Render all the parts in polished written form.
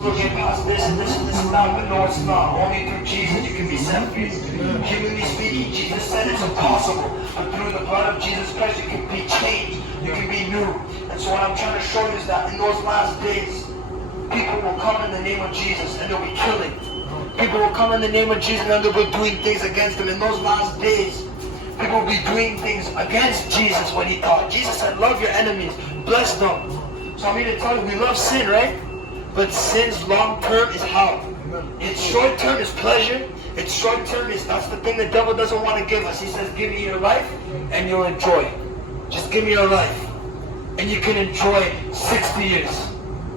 Get past this and this and this and that, but no, it's not. Only through Jesus you can be set free. Humanly speaking, Jesus said it's impossible, but through the blood of Jesus Christ you can be changed, you can be new. And so what I'm trying to show you is that in those last days, people will come in the name of Jesus and they'll be killing. People will come in the name of Jesus and they'll be doing things against him. In those last days, people will be doing things against Jesus when he taught. Jesus said, love your enemies, bless them. So I'm here to tell you, we love sin, right? But sin's long term is hell. Its short term is pleasure. Its short term is, that's the thing the devil doesn't want to give us. He says, give me your life and you'll enjoy it. Just give me your life. And you can enjoy 60 years,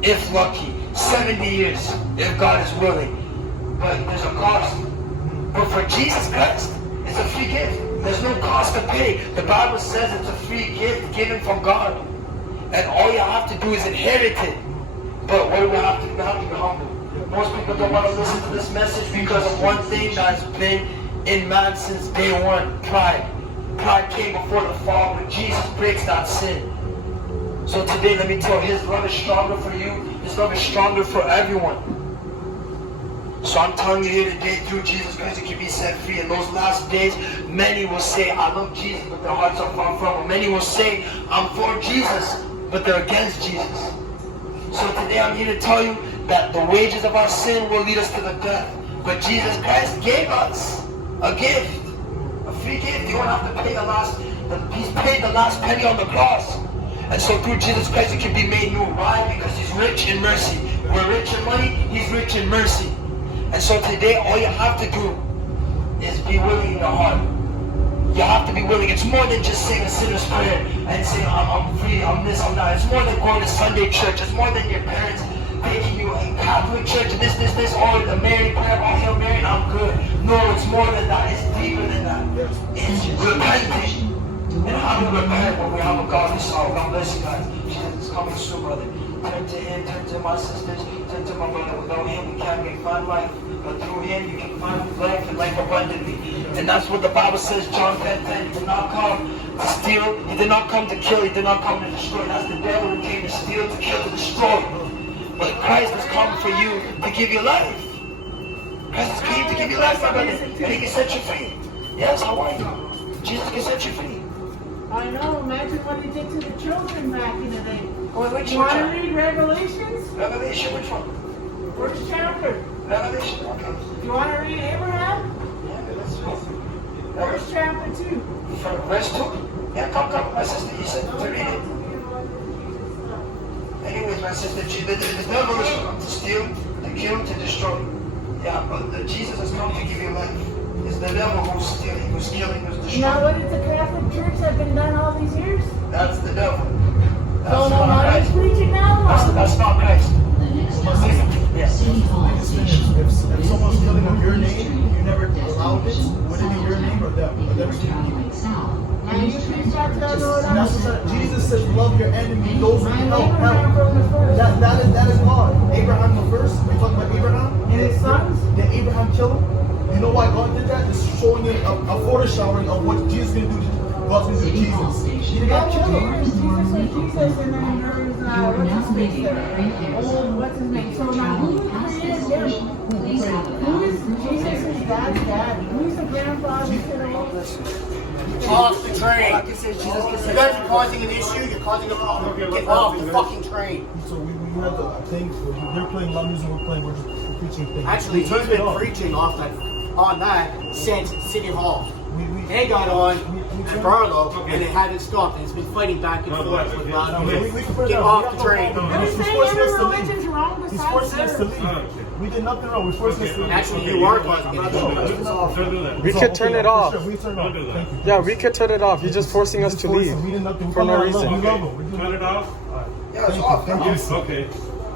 if lucky. 70 years, if God is willing. But there's a cost. But for Jesus Christ, it's a free gift. There's no cost to pay. The Bible says it's a free gift given from God. And all you have to do is inherit it. But what do we have to do? We have to be humble. Most people don't want to listen to this message because of one thing that's been in man since day one. Pride. Pride came before the fall, but Jesus breaks that sin. So today, let me tell you, his love is stronger for you. His love is stronger for everyone. So I'm telling you here today, through Jesus Christ, you can be set free. In those last days, many will say, I love Jesus, but their hearts are far from him. Many will say, I'm for Jesus, but they're against Jesus. So today I'm here to tell you that the wages of our sin will lead us to the death. But Jesus Christ gave us a gift, a free gift. You don't have to pay he's paid the last penny on the cross. And so through Jesus Christ you can be made new. Why? Because he's rich in mercy. We're rich in money, he's rich in mercy. And so today all you have to do is be willing in your heart. You have to be willing. It's more than just saying a sinner's prayer and saying, I'm free, I'm this, I'm that. It's more than going to Sunday church. It's more than your parents taking you in Catholic church, this, or the Mary prayer, oh, Hail Mary, and I'm good. No, it's more than that. It's deeper than that. It's repenting. And how do we repent when we have a godly sorrow? God bless you guys. Jesus is coming soon, brother. Turn to him, turn to my sisters, turn to my brother. Without him, we can't find life. But through him, you can find life and life abundantly. And that's what the Bible says, John 10:10. He did not come to steal. He did not come to kill. He did not come to destroy. That's the devil who came to steal, to kill, to destroy. But Christ has come for you to give you life. Christ has came to give you life, my brother. And he can set you free. Yes, how are you? Jesus can set you free. I know, imagine what he did to the children back in the day. Oh, which You want to read Revelations? Revelation, which one? First chapter. Revelation, okay. You want to read Abraham? Yeah, let's read. First chapter 2. From verse 2? Yeah, come, my sister, you said to read it. Anyways, my sister, the devil is come to steal, to kill, to destroy. Yeah, but Jesus has come to give you life. It's the devil who's stealing, who's killing, who's destroying. Now what did the Catholic Church have been done all these years? That's the devil. That's So not now he's Christ. preaching now? That's not Christ. Yes. If someone's stealing of your name, you never allowed it, would it be your name or them? And you preach that to the Lord. That's what Jesus says, love your enemy, those who And help. Abraham from the first. That is God. Abraham the first, we talk about Abraham. And his sons? Did Abraham kill him? You know why God did that? It's showing you a foreshadowing of what Jesus is going to do. God's going to do to Jesus. He didn't Yeah, kill him. Jesus and Jesus, and then there's, what's his name there? Oh, what's his name? So now, who created them? Who is Jesus' dad's dad? Who's the grandfather to the Lord? Off the train. You guys are causing an issue, you're causing a problem. Get off the fucking train. So we have the thing, they're playing loud music, we're preaching things. Actually, he's been preaching on that since City Hall. They got on Barlow and it hadn't stopped. And it's been fighting back and forth with loud music. Get off the train. They're saying every religion's wrong He's besides forcing us to theirs. leave. We did nothing wrong. We're forcing us to leave. Actually, you are causing an issue. Don't do that. We could turn it off. We turn it off. Thank you. Yeah, we could turn it off. He's just forcing us to leave We did nothing. for no reason. We love him. Turn it off. Yeah, it's off. Thank you. Okay.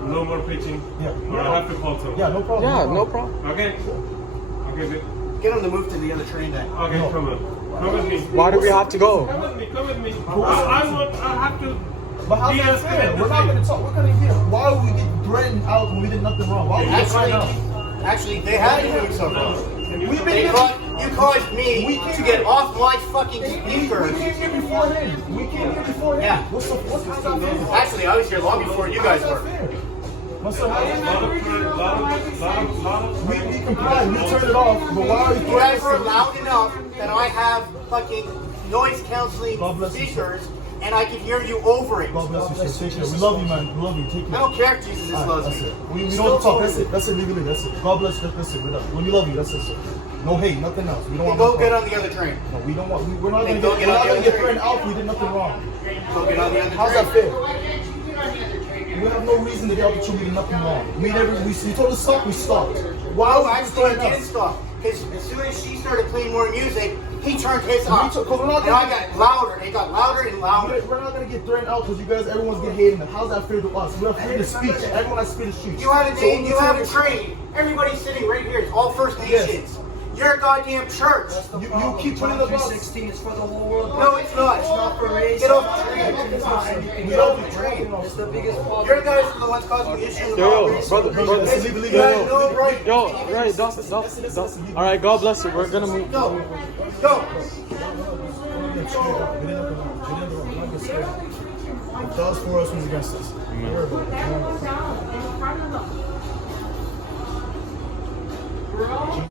No more preaching. Yeah. Or I have to call someone. Yeah, no problem. Yeah, no problem. Okay. Okay, good. Get him to move to the other train then. Okay, come on. Come with me. Why do we have to go? Come with me. Come with me. I have to. But how's that fair? We're not going to talk. We're going to hear. Why would we get threatened out when we did nothing wrong? Why would we get threatened out? Actually, they had to do something. We've been They here. you caused me to get off my fucking speaker. We came here before him. We came here before him. Yeah. What's not fair? Actually, I was here long before you guys How's were. that fair? My son, Lot of we comply. We turn it off. But why are you You guys were threatening? loud enough that I have fucking noise canceling God bless you, speakers, and I can hear you over it. God bless you, sir. Take care. We love you, man. We love you. Take I care. don't care if Jesus Alright, loves that's me. it. We don't talk. That's it. That's it. Legally. That's it. God bless you. That's it. We're done. We love you. That's it, sir. No hate. Nothing else. We don't Then want. go get on the other train. No, we don't want. We're not Then gonna go get. get We're on not the gonna other get train. threatened out. We did nothing wrong. Go get on the other How's train. that fair? We have no reason to get out the truth. We did nothing wrong. We told us stop. We stopped. Why No, would you actually, threaten he didn't us? stop. Because as soon as she started playing more music, he turned his up. took- 'cause we're not And I gonna- got louder. It got louder and louder. We're not gonna get threatened out because you guys, everyone's getting hated. How's that fair to us? We're free to speech. Everyone has freedom of speech. You have a So name, when you have a turn- train. Everybody's sitting right here. It's all First Yes. Nations. You're a goddamn church. You keep putting up us. 16 is for the whole world. No, it's not. It's not for race. Get off the train. Get off the train. It's the biggest problem. Your guys are the ones causing the issue. Yo, brother, That's brother. legally. You have no right. Yo, right, Dawson. All right, God bless you. We're gonna move. Go. Go. If God's for us, who's against us?